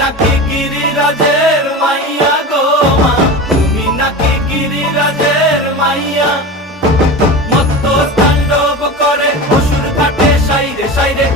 নাকি গিরিরাজের মাইয়া গো মা, তুমি নাকি গিরিরাজের মাইয়া। মত্ত তাণ্ডব করে অসুর কাটে সাইরে সাইরে।